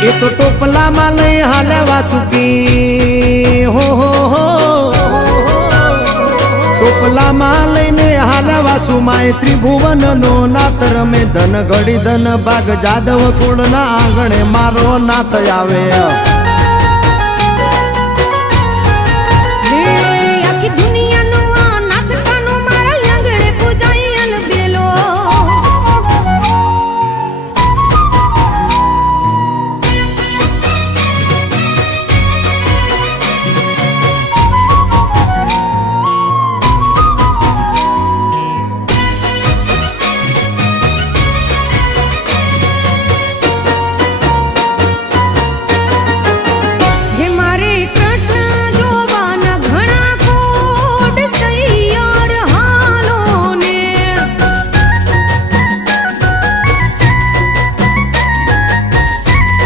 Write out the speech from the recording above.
એ તો ટોપલામાં લઈ હાલે વાસુકી હો ટોપલામાં લઈને હાલે વાસુ માય ત્રિભુવન નો નાત રમે ધન ઘડી ધન ભાગ જાદવ કુળ ના આંગણે મારો નાત આવે